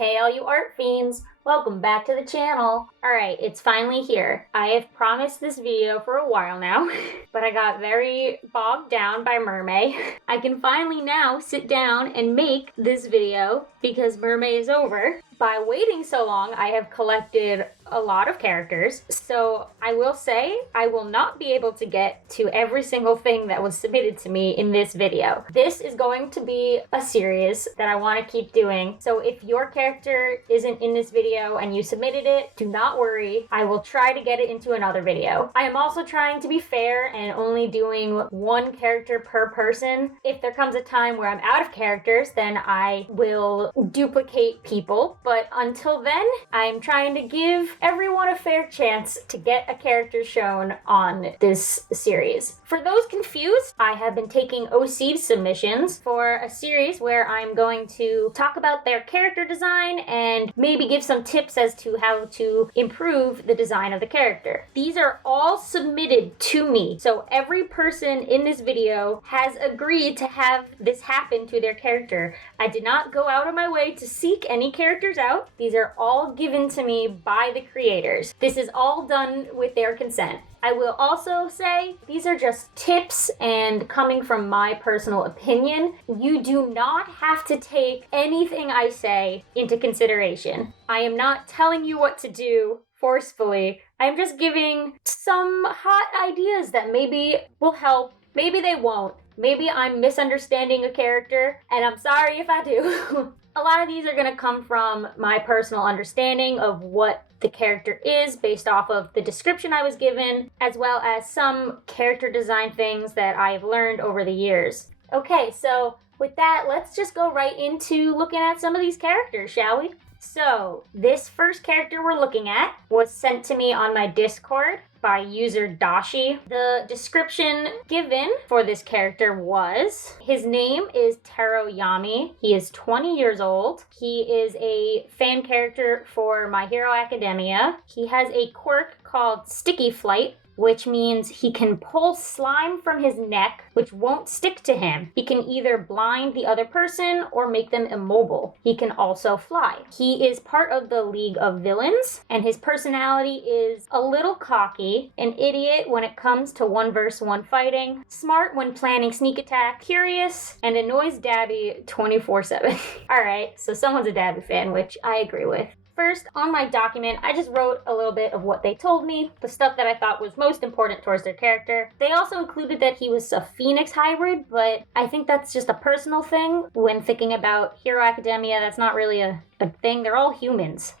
Hey all you art fiends, welcome back to the channel. Alright, it's finally here. I have promised this video for a while now, but I got very bogged down by Mermaid. I can finally now sit down and make this video because Mermaid is over. By waiting so long, I have collected a lot of characters, so I will say I will not be able to get to every single thing that was submitted to me in this video. This is going to be a series that I want to keep doing, so if your character isn't in this video and you submitted it, do not worry. I will try to get it into another video. I am also trying to be fair and only doing one character per person. If there comes a time where I'm out of characters, then I will duplicate people. But until then, I'm trying to give everyone a fair chance to get a character shown on this series. For those confused, I have been taking OC submissions for a series where I'm going to talk about their character design and maybe give some tips as to how to improve the design of the character. These are all submitted to me, so every person in this video has agreed to have this happen to their character. I did not go out of my way to seek any characters out. These are all given to me by the creators. This is all done with their consent. I will also say these are just tips and coming from my personal opinion. You do not have to take anything I say into consideration. I am not telling you what to do forcefully. I'm just giving some hot ideas that maybe will help, maybe they won't. Maybe I'm misunderstanding a character, and I'm sorry if I do. A lot of these are going to come from my personal understanding of what the character is based off of the description I was given, as well as some character design things that I've learned over the years. Okay, so with that, let's just go right into looking at some of these characters, shall we? So, this first character we're looking at was sent to me on my Discord by user Dashi. The description given for this character was, his name is Taro Yami. He is 20 years old. He is a fan character for My Hero Academia. He has a quirk called Sticky Flight, which means he can pull slime from his neck, which won't stick to him. He can either blind the other person or make them immobile. He can also fly. He is part of the League of Villains, and his personality is a little cocky, an idiot when it comes to 1v1 fighting, smart when planning sneak attack, curious, and annoys Dabby 24/7. Alright, so someone's a Dabby fan, which I agree with. First, on my document, I just wrote a little bit of what they told me, the stuff that I thought was most important towards their character. They also included that he was a Phoenix hybrid, but I think that's just a personal thing. When thinking about Hero Academia, that's not really a thing. They're all humans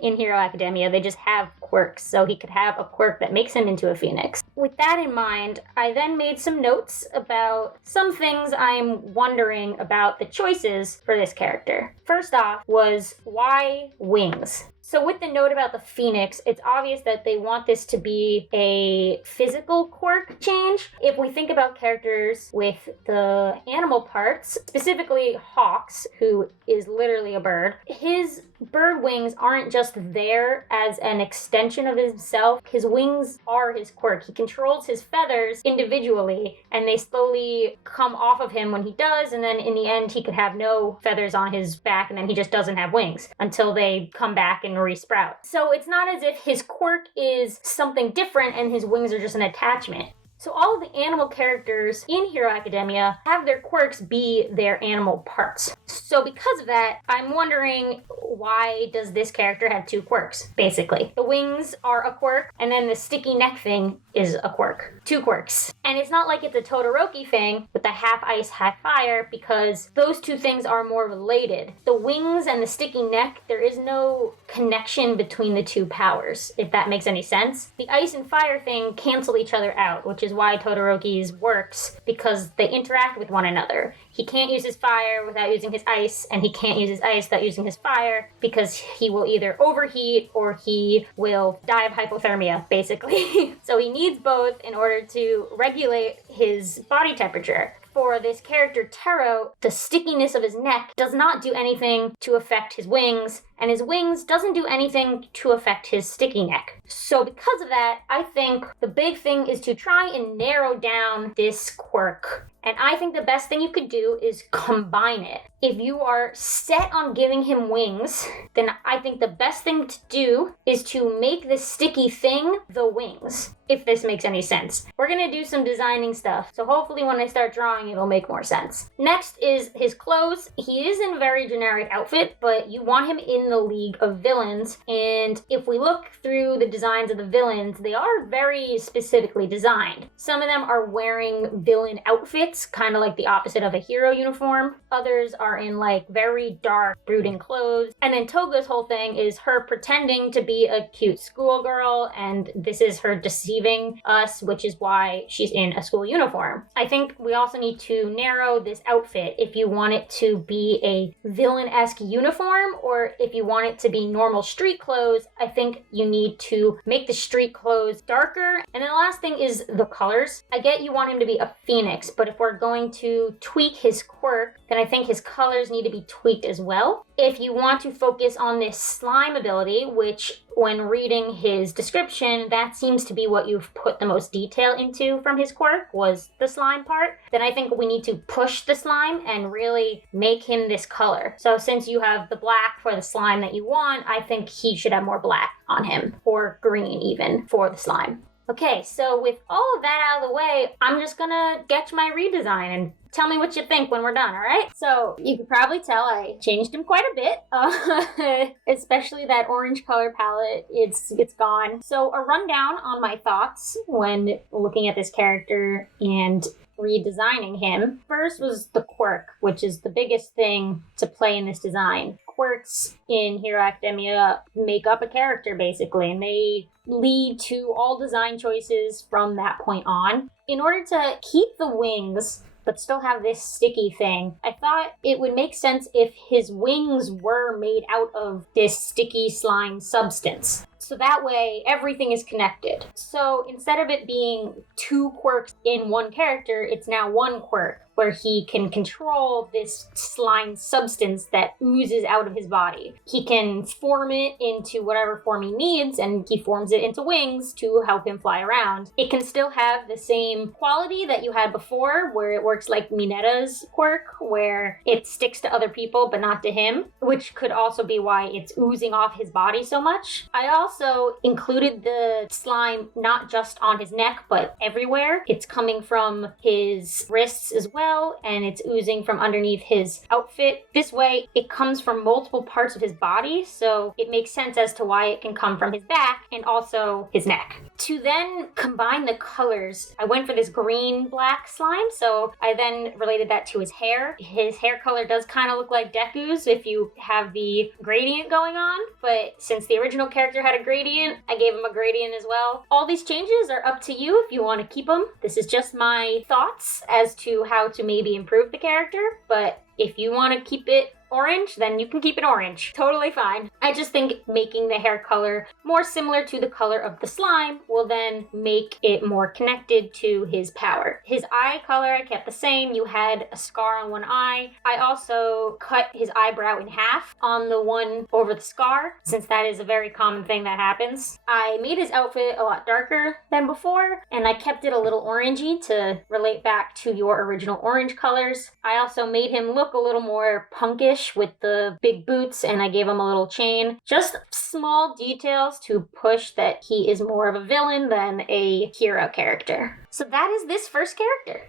in Hero Academia. They just have quirks, so he could have a quirk that makes him into a Phoenix. With that in mind, I then made some notes about some things I'm wondering about the choices for this character. First off was, why wings? So with the note about the Phoenix, it's obvious that they want this to be a physical quirk change. If we think about characters with the animal parts, specifically Hawks, who is literally a bird, his bird wings aren't just there as an extension of himself. His wings are his quirk. He controls his feathers individually, and they slowly come off of him when he does, and then in the end he could have no feathers on his back, and then he just doesn't have wings until they come back and resprout. So it's not as if his quirk is something different and his wings are just an attachment. So all of the animal characters in Hero Academia have their quirks be their animal parts. So because of that, I'm wondering, why does this character have two quirks, basically? The wings are a quirk, and then the sticky neck thing is a quirk. Two quirks. And it's not like it's a Todoroki thing with the half ice, half fire, because those two things are more related. The wings and the sticky neck, there is no connection between the two powers, if that makes any sense. The ice and fire thing cancel each other out, which is why Todoroki's works, because they interact with one another. He can't use his fire without using his ice, and he can't use his ice without using his fire, because he will either overheat or he will die of hypothermia, basically. So he needs both in order to regulate his body temperature. For this character, Taro, the stickiness of his neck does not do anything to affect his wings. and his wings doesn't do anything to affect his sticky neck. So because of that, I think the big thing is to try and narrow down this quirk. And I think the best thing you could do is combine it. If you are set on giving him wings, then I think the best thing to do is to make this sticky thing the wings, if this makes any sense. We're gonna do some designing stuff, so hopefully when I start drawing it'll make more sense. Next is his clothes. He is in a very generic outfit, but you want him in the league of villains, and if we look through the designs of the villains, they are very specifically designed. Some of them are wearing villain outfits, kind of like the opposite of a hero uniform. Others are in like very dark, brooding clothes. And then Toga's whole thing is her pretending to be a cute schoolgirl, and this is her deceiving us, which is why she's in a school uniform. I think we also need to narrow this outfit if you want it to be a villain-esque uniform, or if you want it to be normal street clothes. I think you need to make the street clothes darker. And then the last thing is the colors. I get you want him to be a phoenix, but if we're going to tweak his quirk, then I think his colors need to be tweaked as well. If you want to focus on this slime ability, which when reading his description, that seems to be what you've put the most detail into from his quirk, was the slime part, then I think we need to push the slime and really make him this color. So since you have the black for the slime that you want, I think he should have more black on him, or green even, for the slime. Okay, so with all of that out of the way, I'm just gonna get to my redesign and tell me what you think when we're done, all right? So you could probably tell I changed him quite a bit, especially that orange color palette, it's gone. So a rundown on my thoughts when looking at this character and redesigning him. First was the quirk, which is the biggest thing to play in this design. Quirks in Hero Academia make up a character basically, and they lead to all design choices from that point on. In order to keep the wings but still have this sticky thing, I thought it would make sense if his wings were made out of this sticky slime substance. So that way, everything is connected. So instead of it being two quirks in one character, it's now one quirk, where he can control this slime substance that oozes out of his body. He can form it into whatever form he needs, and he forms it into wings to help him fly around. It can still have the same quality that you had before, where it works like Mineta's quirk, where it sticks to other people but not to him, which could also be why it's oozing off his body so much. I also included the slime not just on his neck, but everywhere. It's coming from his wrists as well, and it's oozing from underneath his outfit. This way, it comes from multiple parts of his body, so it makes sense as to why it can come from his back and also his neck. To then combine the colors, I went for this green-black slime, so I then related that to his hair. His hair color does kind of look like Deku's if you have the gradient going on, but since the original character had a gradient, I gave him a gradient as well. All these changes are up to you if you want to keep them. This is just my thoughts as to how to maybe improve the character, but if you want to keep it orange, then you can keep it orange. Totally fine. I just think making the hair color more similar to the color of the slime will then make it more connected to his power. His eye color I kept the same. You had a scar on one eye. I also cut his eyebrow in half on the one over the scar, since that is a very common thing that happens. I made his outfit a lot darker than before, and I kept it a little orangey to relate back to your original orange colors. I also made him look a little more punkish with the big boots, and I gave him a little chain. Just small details to push that he is more of a villain than a hero character. So that is this first character.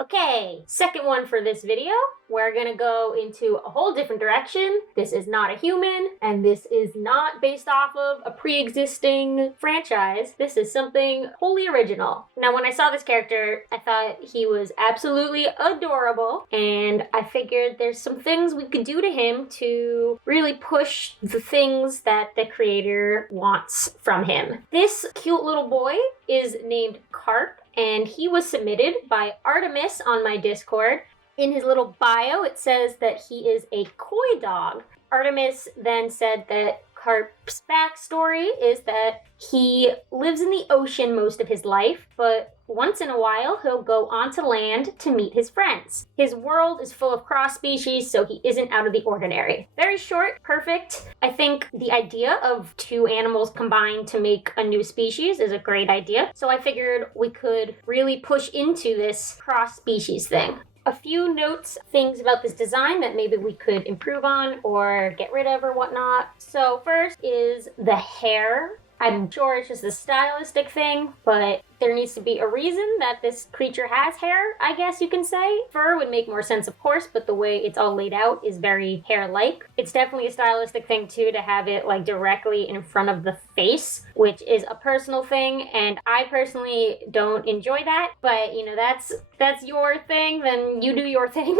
Okay, second one for this video. We're gonna go into a whole different direction. This is not a human, and this is not based off of a pre-existing franchise. This is something wholly original. Now, when I saw this character, I thought he was absolutely adorable, and I figured there's some things we could do to him to really push the things that the creator wants from him. This cute little boy is named Carp, and he was submitted by Artemis on my Discord. In his little bio, it says that he is a koi dog. Artemis then said that Carp's backstory is that he lives in the ocean most of his life, but once in a while, he'll go onto land to meet his friends. His world is full of cross species, so he isn't out of the ordinary. Very short, perfect. I think the idea of two animals combined to make a new species is a great idea. So I figured we could really push into this cross species thing. A few notes, things about this design that maybe we could improve on or get rid of or whatnot. So first is the hair. I'm sure it's just a stylistic thing, but there needs to be a reason that this creature has hair, I guess you can say. Fur would make more sense, of course, but the way it's all laid out is very hair-like. It's definitely a stylistic thing, too, to have it, like, directly in front of the face, which is a personal thing, and I personally don't enjoy that, but, you know, that's your thing, then you do your thing.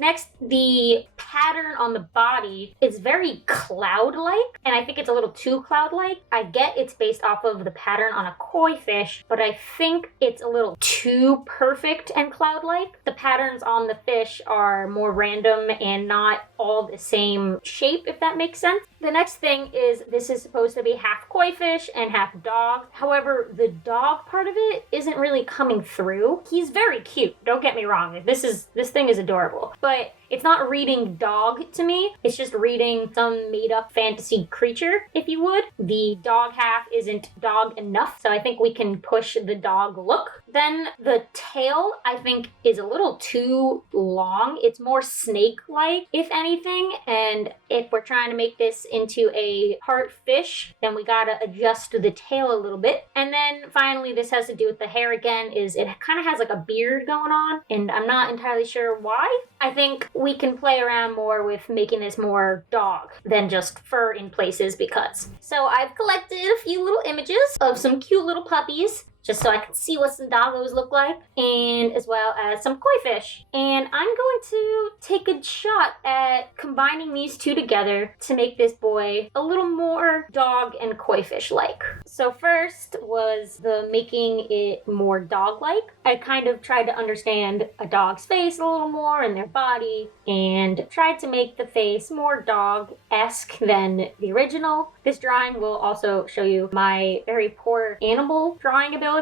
Next, the pattern on the body is very cloud-like, and I think it's a little too cloud-like. I get it's based off of the pattern on a koi fish, but I think it's a little too perfect and cloud-like. The patterns on the fish are more random and not all the same shape, if that makes sense. The next thing is this is supposed to be half koi fish and half dog. However, the dog part of it isn't really coming through. He's very cute, don't get me wrong. This thing is adorable, but it's not reading dog to me. It's just reading some made-up fantasy creature, if you would. The dog half isn't dog enough, so I think we can push the dog look. Then the tail, I think, is a little too long. It's more snake-like, if anything, and if we're trying to make this into a part fish, then we gotta adjust the tail a little bit. And then finally, this has to do with the hair again, is it kind of has like a beard going on, and I'm not entirely sure why. I think we can play around more with making this more dog than just fur in places because. So I've collected a few little images of some cute little puppies, just so I can see what some doggos look like, and as well as some koi fish. And I'm going to take a shot at combining these two together to make this boy a little more dog and koi fish-like. So first was the making it more dog-like. I kind of tried to understand a dog's face a little more and their body, and tried to make the face more dog-esque than the original. This drawing will also show you my very poor animal drawing ability.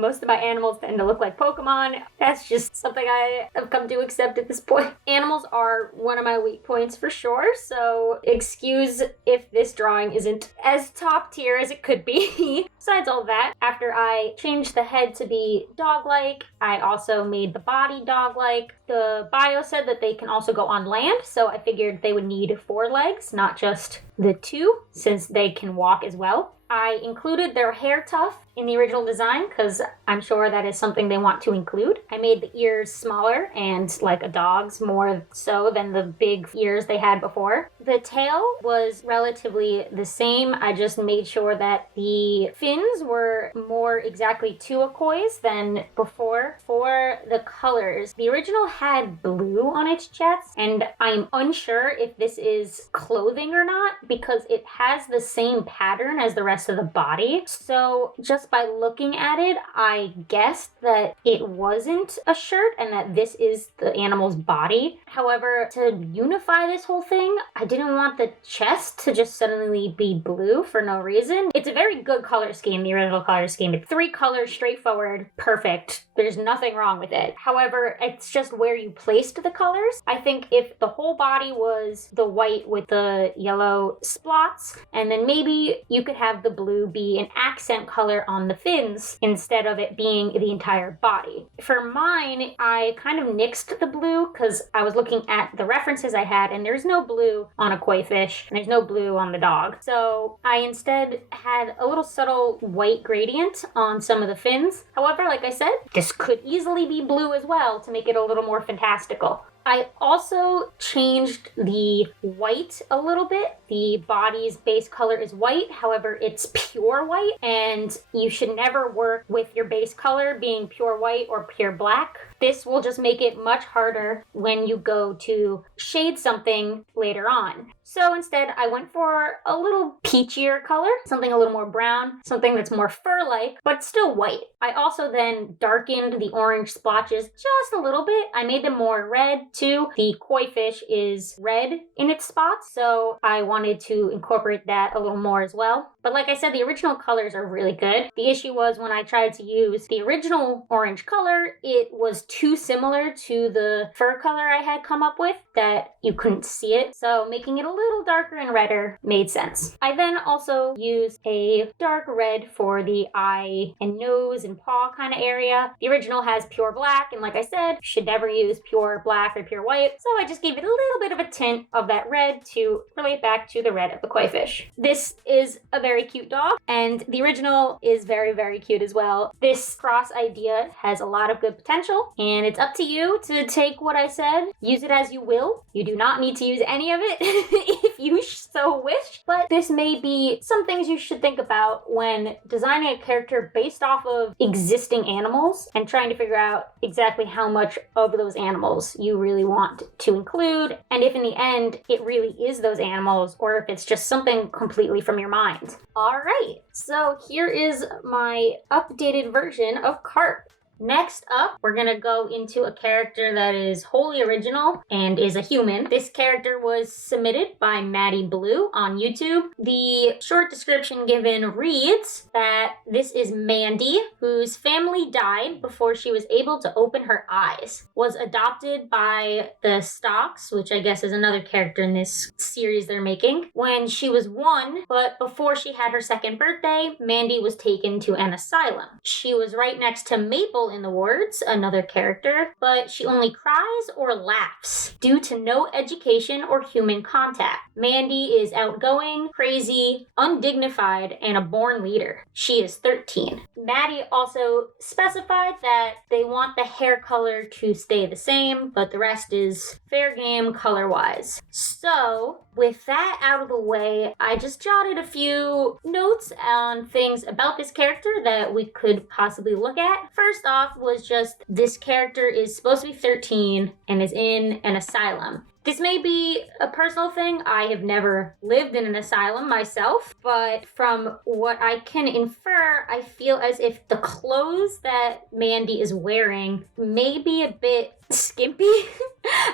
Most of my animals tend to look like Pokemon. That's just something I have come to accept at this point. Animals are one of my weak points for sure, so excuse if this drawing isn't as top tier as it could be. Besides all that, after I changed the head to be dog-like, I also made the body dog-like. The bio said that they can also go on land, so I figured they would need 4 legs, not just the 2, since they can walk as well. I included their hair tuft in the original design because I'm sure that is something they want to include. I made the ears smaller and like a dog's more so than the big ears they had before. The tail was relatively the same. I just made sure that the fins were more exactly to a koi's than before. For the colors, the original had blue on its chest, and I'm unsure if this is clothing or not because it has the same pattern as the rest of the body. So just by looking at it, I guessed that it wasn't a shirt and that this is the animal's body. However, to unify this whole thing, I didn't want the chest to just suddenly be blue for no reason. It's a very good color scheme, the original color scheme. It's 3 colors, straightforward, perfect. There's nothing wrong with it. However, it's just where you placed the colors. I think if the whole body was the white with the yellow spots, and then maybe you could have the blue be an accent color on the fins instead of it being the entire body. For mine, I kind of nixed the blue because I was looking at the references I had and there's no blue on a koi fish and there's no blue on the dog. So I instead had a little subtle white gradient on some of the fins. However, like I said, this could easily be blue as well to make it a little more fantastical. I also changed the white a little bit. The body's base color is white, however, it's pure white, and you should never work with your base color being pure white or pure black. This will just make it much harder when you go to shade something later on. So instead, I went for a little peachier color, something a little more brown, something that's more fur-like, but still white. I also then darkened the orange splotches just a little bit. I made them more red too. The koi fish is red in its spots, so I wanted to incorporate that a little more as well. But like I said, the original colors are really good. The issue was when I tried to use the original orange color, it was too similar to the fur color I had come up with that you couldn't see it. So making it a little darker and redder made sense. I then also used a dark red for the eye and nose and paw kind of area. The original has pure black, and like I said, you should never use pure black or pure white. So I just gave it a little bit of a tint of that red to relate back to the red of the koi fish. This is a very cute dog, and the original is very, very cute as well. This cross idea has a lot of good potential, and it's up to you to take what I said, use it as you will. You do not need to use any of it if you so wish, but this may be some things you should think about when designing a character based off of existing animals and trying to figure out exactly how much of those animals you really want to include, and if in the end it really is those animals or if it's just something completely from your mind. Alright, so here is my updated version of Carp. Next up, we're gonna go into a character that is wholly original and is a human. This character was submitted by Maddie Blue on YouTube. The short description given reads that this is Mandy, whose family died before she was able to open her eyes. Was adopted by the Stocks, which I guess is another character in this series they're making, when she was 1, but before she had her 2nd birthday, Mandy was taken to an asylum. She was right next to Maple in the Woods, another character, but she only cries or laughs due to no education or human contact. Mandy is outgoing, crazy, undignified, and a born leader. She is 13. Maddie also specified that they want the hair color to stay the same, but the rest is fair game color-wise. So, with that out of the way, I just jotted a few notes on things about this character that we could possibly look at. First off was just this character is supposed to be 13 and is in an asylum. This may be a personal thing. I have never lived in an asylum myself, but from what I can infer, I feel as if the clothes that Mandy is wearing may be a bit skimpy.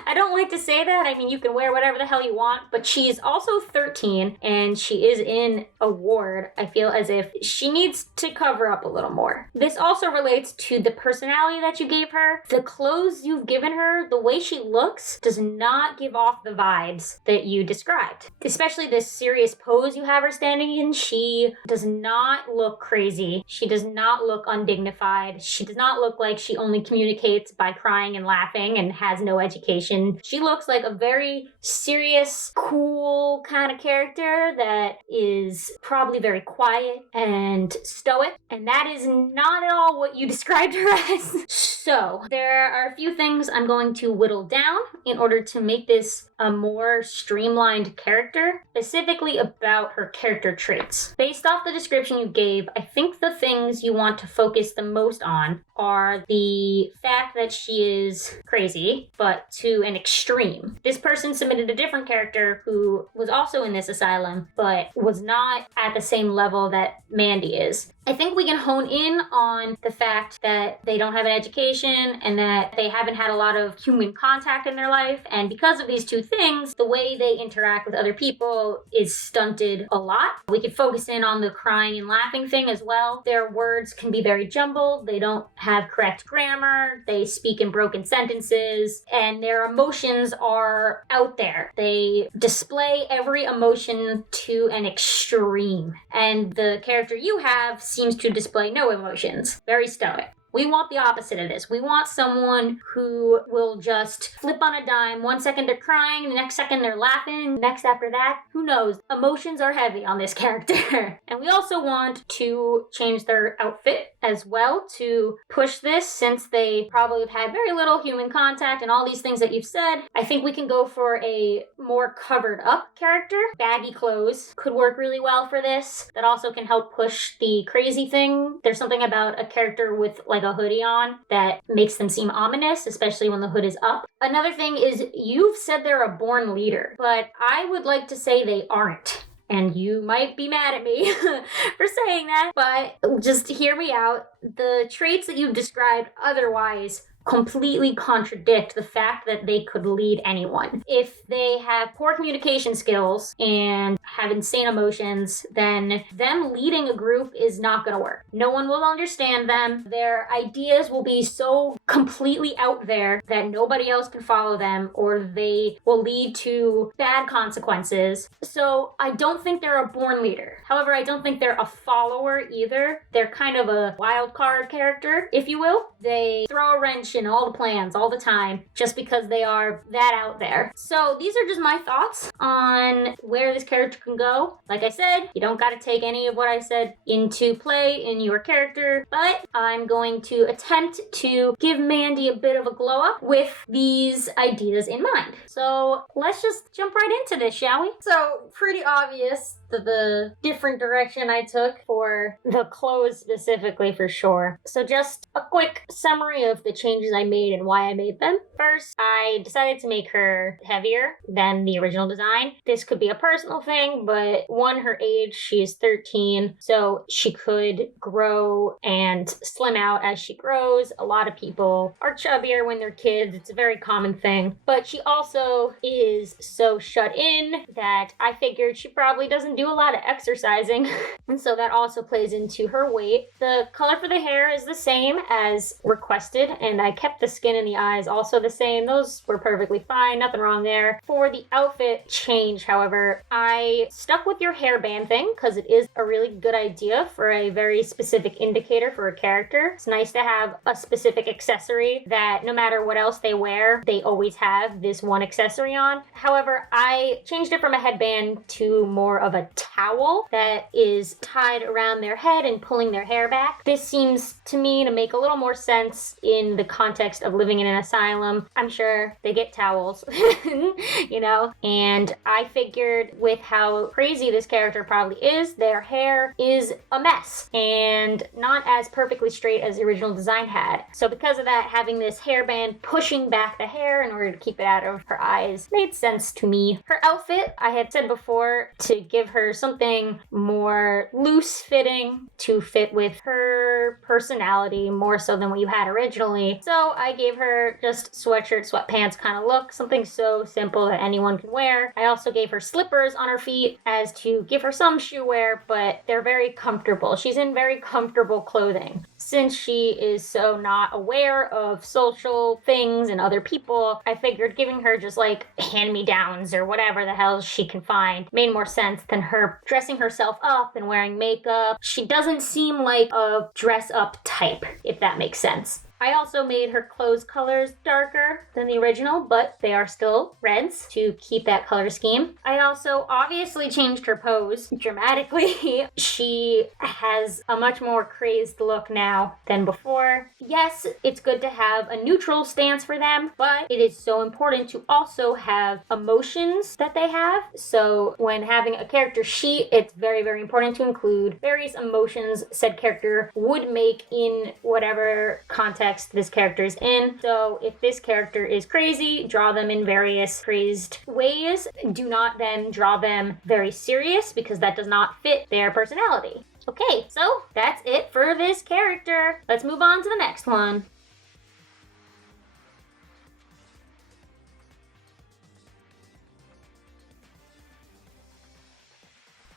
I don't like to say that. I mean, you can wear whatever the hell you want, but she's also 13 and she is in a ward. I feel as if she needs to cover up a little more. This also relates to the personality that you gave her. The clothes you've given her, the way she looks, does not give off the vibes that you described. Especially this serious pose you have her standing in, she does not look crazy. She does not look undignified. She does not look like she only communicates by crying and laughing and has no education. She looks like a very serious, cool kind of character that is probably very quiet and stoic, and that is not at all what you described her as. So, there are a few things I'm going to whittle down in order to make this a more streamlined character, specifically about her character traits. Based off the description you gave, I think the things you want to focus the most on are the fact that she is crazy, but to an extreme. This person submitted a different character who was also in this asylum, but was not at the same level that Mandy is. I think we can hone in on the fact that they don't have an education and that they haven't had a lot of human contact in their life, and because of these two things, the way they interact with other people is stunted a lot. We could focus in on the crying and laughing thing as well. Their words can be very jumbled, they don't have correct grammar, they speak in broken sentences, and their emotions are out there. They display every emotion to an extreme, and the character you have seems to display no emotions. Very stoic. We want the opposite of this. We want someone who will just flip on a dime. 1 second they're crying, the next second they're laughing, next after that, who knows? Emotions are heavy on this character. And we also want to change their outfit as well to push this, since they probably have had very little human contact and all these things that you've said. I think we can go for a more covered up character. Baggy clothes could work really well for this. That also can help push the crazy thing. There's something about a character with like like a hoodie on that makes them seem ominous, especially when the hood is up. Another thing is you've said they're a born leader, but I would like to say they aren't. And you might be mad at me for saying that, but just hear me out. The traits that you've described otherwise completely contradict the fact that they could lead anyone. If they have poor communication skills and have insane emotions, then them leading a group is not going to work. No one will understand them. Their ideas will be so completely out there that nobody else can follow them, or they will lead to bad consequences. So I don't think they're a born leader. However, I don't think they're a follower either. They're kind of a wild card character, if you will. They throw a wrench in all the plans all the time just because they are that out there. So these are just my thoughts on where this character can go. Like I said, you don't got to take any of what I said into play in your character, but I'm going to attempt to give Mandy a bit of a glow up with these ideas in mind. So let's just jump right into this, shall we? So pretty obvious the different direction I took for the clothes specifically, for sure. So just a quick summary of the changes I made and why I made them. First, I decided to make her heavier than the original design. This could be a personal thing, but one, her age, she is 13, so she could grow and slim out as she grows. A lot of people are chubbier when they're kids. It's a very common thing. But she also is so shut in that I figured she probably doesn't do a lot of exercising, and so that also plays into her weight. The color for the hair is the same as requested, and I kept the skin and the eyes also the same. Those were perfectly fine, nothing wrong there. For the outfit change, however, I stuck with your hairband thing because it is a really good idea for a very specific indicator for a character. It's nice to have a specific accessory that no matter what else they wear, they always have this one accessory on. However, I changed it from a headband to more of a towel that is tied around their head and pulling their hair back. This seems to me to make a little more sense in the context of living in an asylum. I'm sure they get towels, you know, and I figured with how crazy this character probably is, their hair is a mess and not as perfectly straight as the original design had. So because of that, having this hairband pushing back the hair in order to keep it out of her eyes made sense to me. Her outfit, I had said before to give her something more loose fitting to fit with her personality more so than what you had originally. So I gave her just sweatshirt, sweatpants kind of look, something so simple that anyone can wear. I also gave her slippers on her feet as to give her some shoe wear, but they're very comfortable. She's in very comfortable clothing. Since she is so not aware of social things and other people, I figured giving her just like hand-me-downs or whatever the hell she can find made more sense than her dressing herself up and wearing makeup. She doesn't seem like a dress-up type, if that makes sense. I also made her clothes colors darker than the original, but they are still reds to keep that color scheme. I also obviously changed her pose dramatically. She has a much more crazed look now than before. Yes, it's good to have a neutral stance for them, but it is so important to also have emotions that they have. So when having a character sheet, it's very, very important to include various emotions said character would make in whatever context this character is in. So if this character is crazy, draw them in various crazed ways. Do not then draw them very serious because that does not fit their personality. Okay, so that's it for this character. Let's move on to the next one.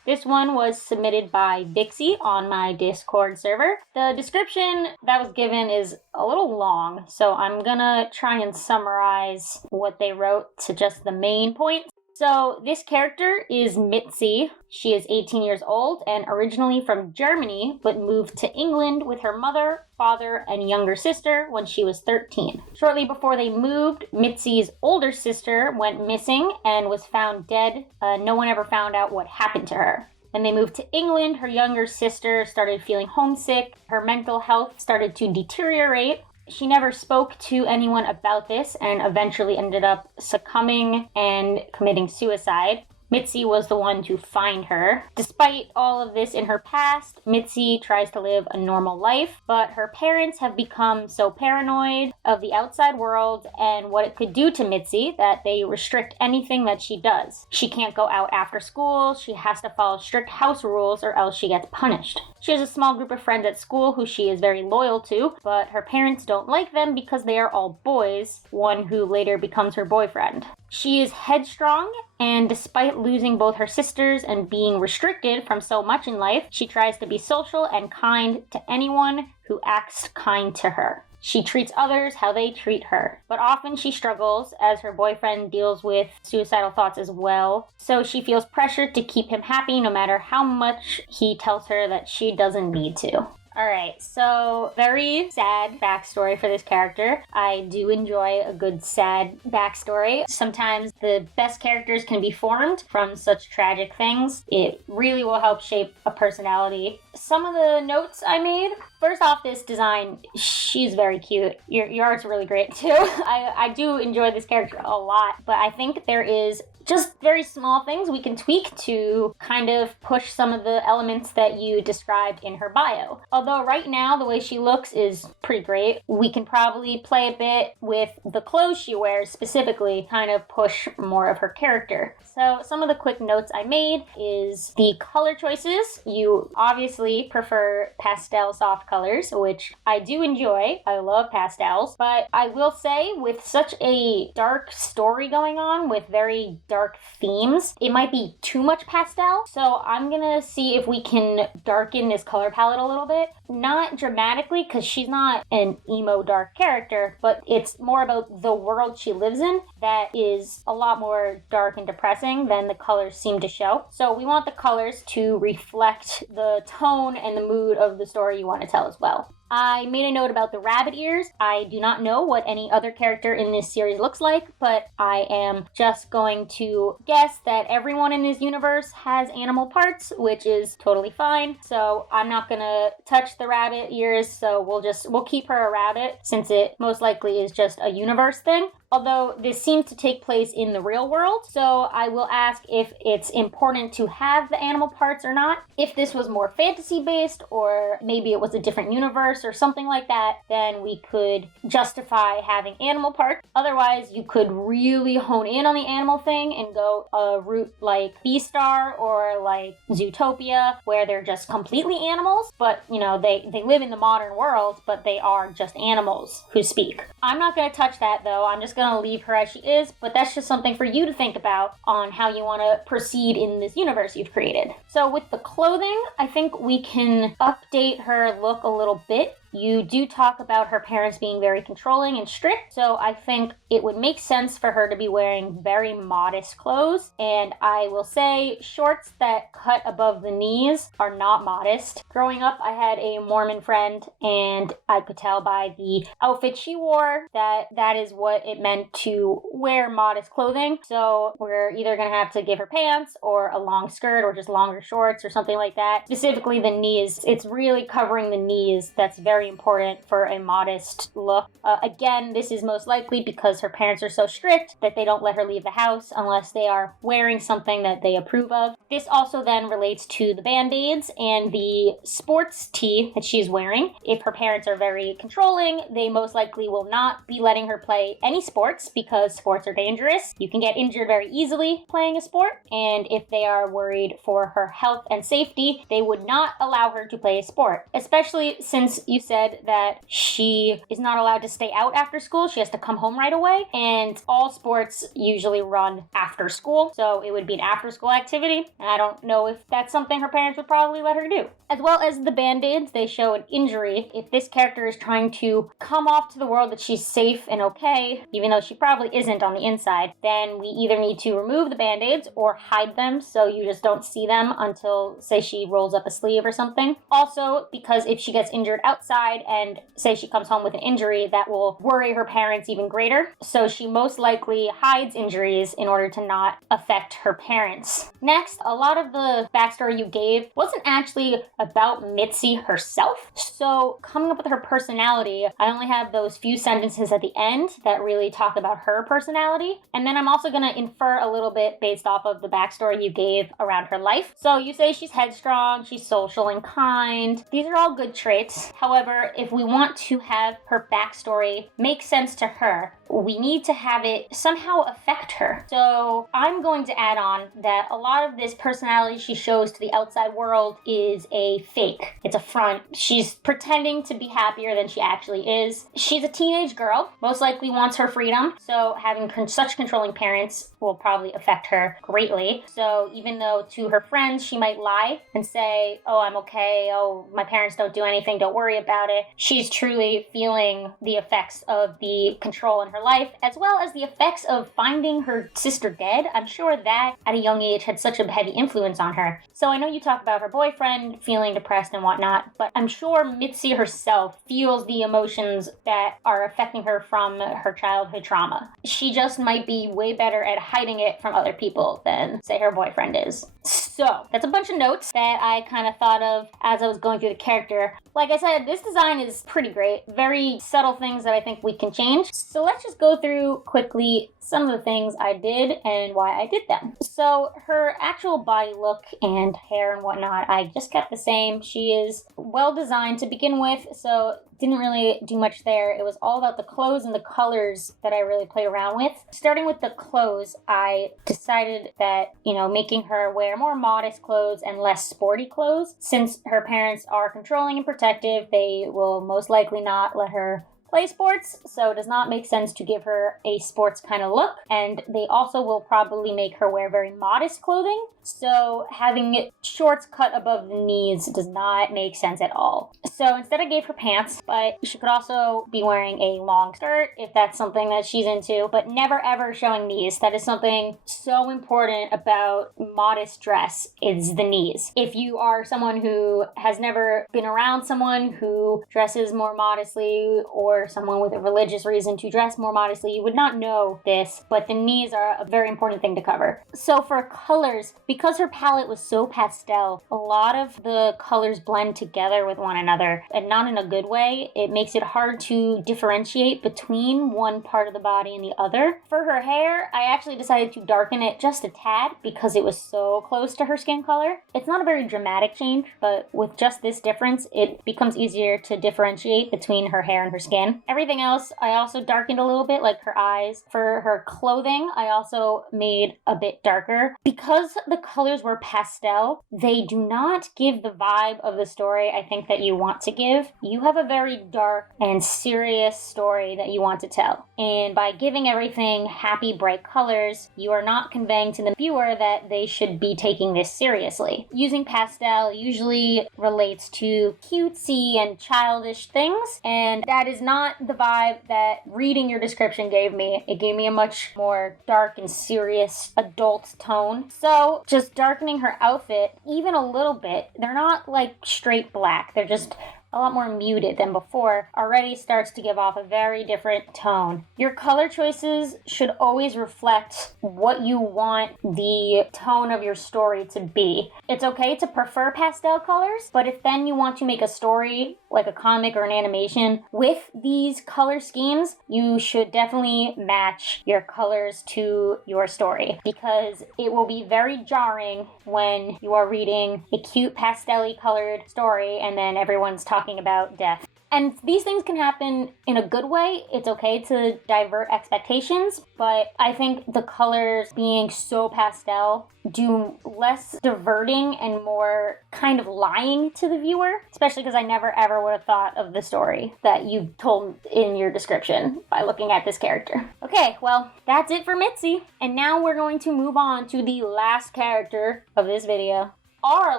This one was submitted by Dixie on my Discord server. The description that was given is a little long, so I'm gonna try and summarize what they wrote to just the main points. So this character is Mitzi. She is 18 years old and originally from Germany, but moved to England with her mother, father, and younger sister when she was 13. Shortly before they moved, Mitzi's older sister went missing and was found dead. No one ever found out what happened to her. When they moved to England, her younger sister started feeling homesick. Her mental health started to deteriorate. She never spoke to anyone about this and eventually ended up succumbing and committing suicide. Mitzi was the one to find her. Despite all of this in her past, Mitzi tries to live a normal life, but her parents have become so paranoid of the outside world and what it could do to Mitzi that they restrict anything that she does. She can't go out after school, she has to follow strict house rules or else she gets punished. She has a small group of friends at school who she is very loyal to, but her parents don't like them because they are all boys, one who later becomes her boyfriend. She is headstrong, and despite losing both her sisters and being restricted from so much in life, she tries to be social and kind to anyone who acts kind to her. She treats others how they treat her, but often she struggles as her boyfriend deals with suicidal thoughts as well, so she feels pressured to keep him happy no matter how much he tells her that she doesn't need to. Alright, so very sad backstory for this character. I do enjoy a good sad backstory. Sometimes the best characters can be formed from such tragic things. It really will help shape a personality. Some of the notes I made, first off, this design, she's very cute. Your art's really great too. I do enjoy this character a lot, but I think there is just very small things we can tweak to kind of push some of the elements that you described in her bio. Although right now the way she looks is pretty great, we can probably play a bit with the clothes she wears specifically, kind of push more of her character. So some of the quick notes I made is the color choices. You obviously prefer pastel soft colors, which I do enjoy. I love pastels, but I will say with such a dark story going on with very dark themes, it might be too much pastel. So I'm gonna see if we can darken this color palette a little bit. Not dramatically, because she's not an emo dark character, but it's more about the world she lives in that is a lot more dark and depressing than the colors seem to show. So we want the colors to reflect the tone and the mood of the story you want to tell as well. I made a note about the rabbit ears. I do not know what any other character in this series looks like, but I am just going to guess that everyone in this universe has animal parts, which is totally fine. So I'm not gonna touch the rabbit ears, so we'll keep her a rabbit since it most likely is just a universe thing. Although this seems to take place in the real world, so I will ask if it's important to have the animal parts or not. If this was more fantasy-based, or maybe it was a different universe or something like that, then we could justify having animal parts. Otherwise, you could really hone in on the animal thing and go a route like Beastar or like Zootopia, where they're just completely animals, but, you know, they live in the modern world, but they are just animals who speak. I'm not going to touch that, though. I'm just going to leave her as she is, but that's just something for you to think about on how you want to proceed in this universe you've created. So with the clothing, I think we can update her look a little bit. You do talk about her parents being very controlling and strict, so I think it would make sense for her to be wearing very modest clothes, and I will say shorts that cut above the knees are not modest. Growing up, I had a Mormon friend, and I could tell by the outfit she wore that that is what it meant to wear modest clothing, so we're either going to have to give her pants or a long skirt or just longer shorts or something like that. Specifically the knees, it's really covering the knees that's very important for a modest look. Again, this is most likely because her parents are so strict that they don't let her leave the house unless they are wearing something that they approve of. This also then relates to the band-aids and the sports tee that she's wearing. If her parents are very controlling, they most likely will not be letting her play any sports because sports are dangerous. You can get injured very easily playing a sport, and if they are worried for her health and safety, they would not allow her to play a sport, especially since you said that she is not allowed to stay out after school. She has to come home right away, and all sports usually run after school, so it would be an after school activity, and I don't know if that's something her parents would probably let her do. As well as the band-aids, they show an injury. If this character is trying to come off to the world that she's safe and okay, even though she probably isn't on the inside, then we either need to remove the band-aids or hide them so you just don't see them until, say, she rolls up a sleeve or something. Also, because if she gets injured outside, outside and say she comes home with an injury that will worry her parents even greater. So she most likely hides injuries in order to not affect her parents. Next, a lot of the backstory you gave wasn't actually about Mitzi herself. So coming up with her personality, I only have those few sentences at the end that really talk about her personality. And then I'm also going to infer a little bit based off of the backstory you gave around her life. So you say she's headstrong, she's social and kind. These are all good traits. However, if we want to have her backstory make sense to her, we need to have it somehow affect her. So I'm going to add on that a lot of this personality she shows to the outside world is a fake. It's a front. She's pretending to be happier than she actually is. She's a teenage girl, most likely wants her freedom, so having such controlling parents will probably affect her greatly. So even though to her friends she might lie and say, oh, I'm okay, oh, my parents don't do anything, don't worry about it, she's truly feeling the effects of the control in her life, as well as the effects of finding her sister dead. I'm sure that at a young age had such a heavy influence on her. So I know you talk about her boyfriend feeling depressed and whatnot, but I'm sure Mitzi herself feels the emotions that are affecting her from her childhood trauma. She just might be way better at hiding it from other people than, say, her boyfriend is. So that's a bunch of notes that I kind of thought of as I was going through the character. Like I said, this design is pretty great. Very subtle things that I think we can change. So let's just go through quickly some of the things I did and why I did them. So her actual body look and hair and whatnot, I just kept the same. She is well designed to begin with, so didn't really do much there. It was all about the clothes and the colors that I really played around with. Starting with the clothes, I decided that, making her wear more modest clothes and less sporty clothes. Since her parents are controlling and protective, they will most likely not let her play sports, so it does not make sense to give her a sports kind of look, and they also will probably make her wear very modest clothing, so having shorts cut above the knees does not make sense at all. So instead I gave her pants, but she could also be wearing a long skirt if that's something that she's into, but never ever showing knees. That is something so important about modest dress, is the knees. If you are someone who has never been around someone who dresses more modestly, or someone with a religious reason to dress more modestly, you would not know this, but the knees are a very important thing to cover. So for colors, because her palette was so pastel, a lot of the colors blend together with one another, and not in a good way. It makes it hard to differentiate between one part of the body and the other. For her hair, I actually decided to darken it just a tad because it was so close to her skin color. It's not a very dramatic change, but with just this difference, it becomes easier to differentiate between her hair and her skin. Everything else, I also darkened a little bit, like her eyes. For her clothing, I also made a bit darker. Because the colors were pastel, they do not give the vibe of the story I think that you want to give. You have a very dark and serious story that you want to tell. And by giving everything happy, bright colors, you are not conveying to the viewer that they should be taking this seriously. Using pastel usually relates to cutesy and childish things, and that is not the vibe that reading your description gave me. It gave me a much more dark and serious adult tone. So just darkening her outfit even a little bit, they're not like straight black, they're just a lot more muted than before, already starts to give off a very different tone. Your color choices should always reflect what you want the tone of your story to be. It's okay to prefer pastel colors, but if then you want to make a story, like a comic or an animation, with these color schemes, you should definitely match your colors to your story, because it will be very jarring when you are reading a cute pastel-y colored story and then everyone's talking about death. And these things can happen in a good way. It's okay to divert expectations, but I think the colors being so pastel do less diverting and more kind of lying to the viewer, especially because I never ever would have thought of the story that you told in your description by looking at this character. Okay, well, that's it for Mitzi. And now we're going to move on to the last character of this video. Our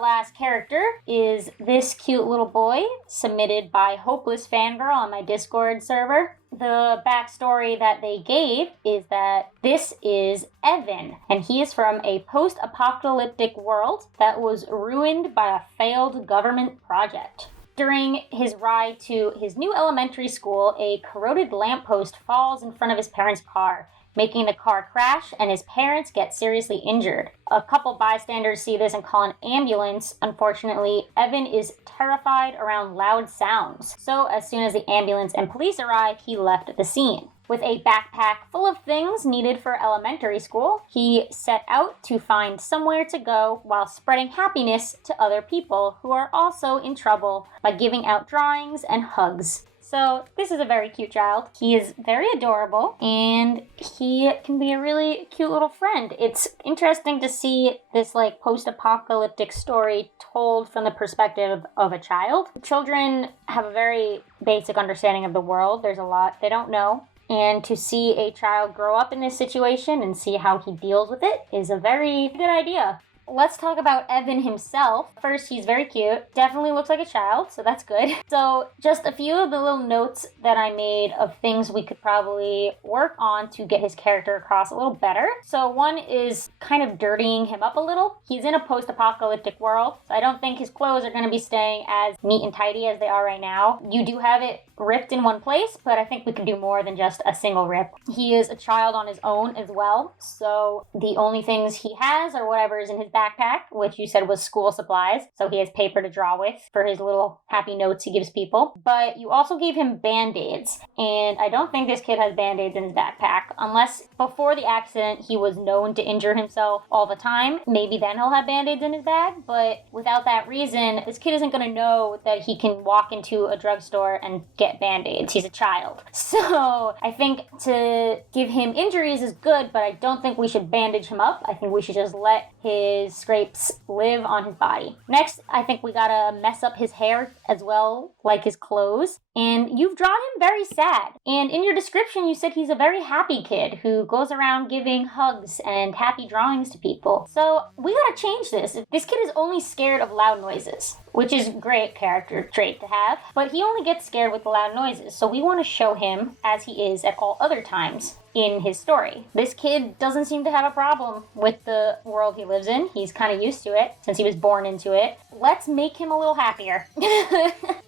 last character is this cute little boy, submitted by Hopeless Fangirl on my Discord server. The backstory that they gave is that this is Evan, and he is from a post-apocalyptic world that was ruined by a failed government project. During his ride to his new elementary school, a corroded lamppost falls in front of his parents' car, making the car crash, and his parents get seriously injured. A couple bystanders see this and call an ambulance. Unfortunately, Evan is terrified around loud sounds, so as soon as the ambulance and police arrive, he left the scene. With a backpack full of things needed for elementary school, he set out to find somewhere to go while spreading happiness to other people who are also in trouble by giving out drawings and hugs. So this is a very cute child. He is very adorable, and he can be a really cute little friend. It's interesting to see this like post-apocalyptic story told from the perspective of a child. Children have a very basic understanding of the world. There's a lot they don't know. And to see a child grow up in this situation and see how he deals with it is a very good idea. Let's talk about Evan himself. First, he's very cute. Definitely looks like a child, so that's good. So just a few of the little notes that I made of things we could probably work on to get his character across a little better. So one is kind of dirtying him up a little. He's in a post-apocalyptic world, so I don't think his clothes are going to be staying as neat and tidy as they are right now. You do have it ripped in one place, but I think we can do more than just a single rip. He is a child on his own as well, so the only things he has are whatever is in his backpack, which you said was school supplies, so he has paper to draw with for his little happy notes he gives people. But you also gave him band-aids, and I don't think this kid has band-aids in his backpack, unless before the accident he was known to injure himself all the time. Maybe then he'll have band-aids in his bag, but without that reason, this kid isn't going to know that he can walk into a drugstore and get band-aids. He's a child. So I think to give him injuries is good, but I don't think we should bandage him up. I think we should just let his scrapes live on his body. Next, I think we gotta mess up his hair as well, like his clothes. And you've drawn him very sad. And in your description, you said he's a very happy kid who goes around giving hugs and happy drawings to people. So we gotta change this. This kid is only scared of loud noises, which is a great character trait to have, but he only gets scared with the loud noises. So we want to show him as he is at all other times in his story. This kid doesn't seem to have a problem with the world he lives in. He's kind of used to it since he was born into it. Let's make him a little happier.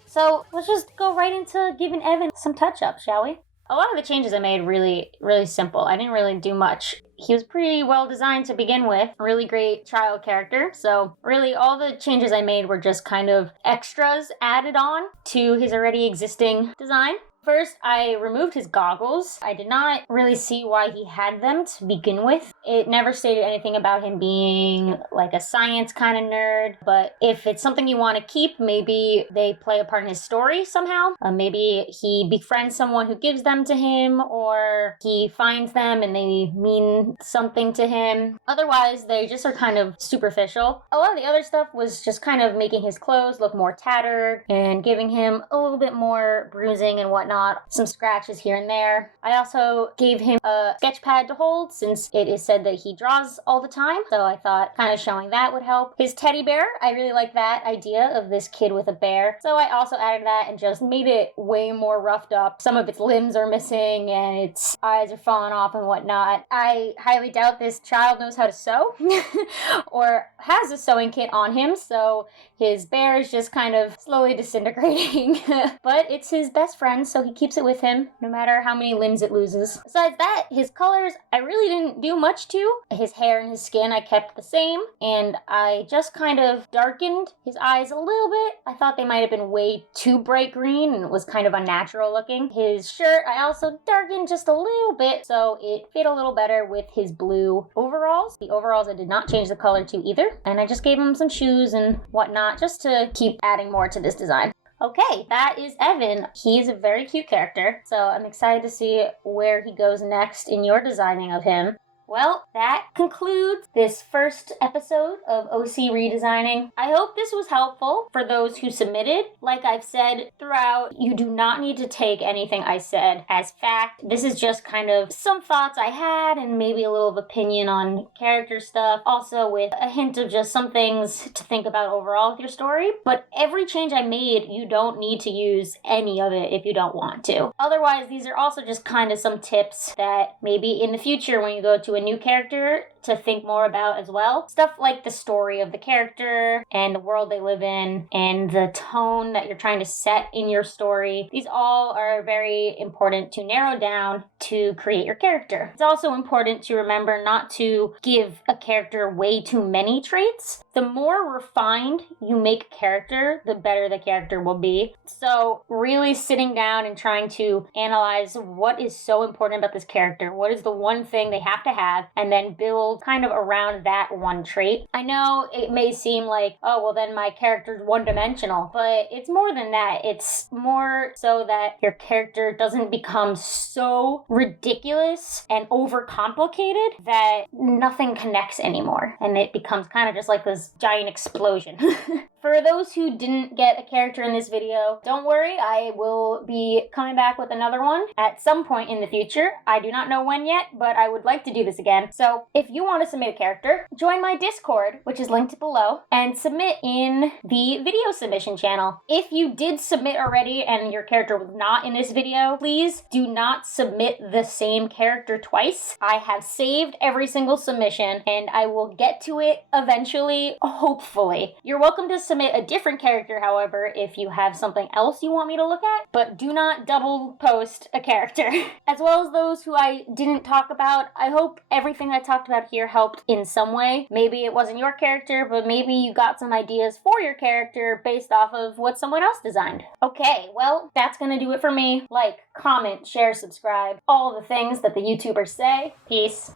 So let's just go right into giving Evan some touch-ups, shall we? A lot of the changes I made really simple. I didn't really do much. He was pretty well designed to begin with. Really great child character. So really all the changes I made were just kind of extras added on to his already existing design. First, I removed his goggles. I did not really see why he had them to begin with. It never stated anything about him being like a science kind of nerd, but if it's something you want to keep, maybe they play a part in his story somehow. Maybe he befriends someone who gives them to him, or he finds them and they mean something to him. Otherwise, they just are kind of superficial. A lot of the other stuff was just kind of making his clothes look more tattered and giving him a little bit more bruising and whatnot. Some scratches here and there. I also gave him a sketch pad to hold since it is said that he draws all the time, so I thought kind of showing that would help. His teddy bear, I really like that idea of this kid with a bear, so I also added that and just made it way more roughed up. Some of its limbs are missing and its eyes are falling off and whatnot. I highly doubt this child knows how to sew or has a sewing kit on him, so his bear is just kind of slowly disintegrating. But it's his best friend, so he keeps it with him, no matter how many limbs it loses. Besides that, his colors, I really didn't do much to. His hair and his skin I kept the same, and I just kind of darkened his eyes a little bit. I thought they might have been way too bright green, and it was kind of unnatural looking. His shirt, I also darkened just a little bit, so it fit a little better with his blue overalls. The overalls I did not change the color to either, and I just gave him some shoes and whatnot, just to keep adding more to this design. Okay, that is Evan. He's a very cute character, so I'm excited to see where he goes next in your designing of him. Well, that concludes this first episode of OC Redesigning. I hope this was helpful for those who submitted. Like I've said throughout, you do not need to take anything I said as fact. This is just kind of some thoughts I had and maybe a little of opinion on character stuff. Also with a hint of just some things to think about overall with your story. But every change I made, you don't need to use any of it if you don't want to. Otherwise, these are also just kind of some tips that maybe in the future when you go to to a new character to think more about as well. Stuff like the story of the character and the world they live in and the tone that you're trying to set in your story. These all are very important to narrow down to create your character. It's also important to remember not to give a character way too many traits. The more refined you make a character, the better the character will be. So really sitting down and trying to analyze what is so important about this character, what is the one thing they have to have, and then build kind of around that one trait. I know it may seem like, oh, well then my character's one-dimensional, but it's more than that. It's more so that your character doesn't become so ridiculous and overcomplicated that nothing connects anymore, and it becomes kind of just like this giant explosion. For those who didn't get a character in this video, don't worry, I will be coming back with another one at some point in the future. I do not know when yet, but I would like to do this again. So if you want to submit a character, join my Discord, which is linked below, and submit in the video submission channel. If you did submit already and your character was not in this video, please do not submit the same character twice. I have saved every single submission and I will get to it eventually, hopefully. You're welcome to submit a different character, however, if you have something else you want me to look at, but do not double post a character. As well as those who I didn't talk about, I hope everything I talked about here helped in some way. Maybe it wasn't your character, but maybe you got some ideas for your character based off of what someone else designed. Okay, well, that's gonna do it for me. Like, comment, share, subscribe, all the things that the YouTubers say. Peace.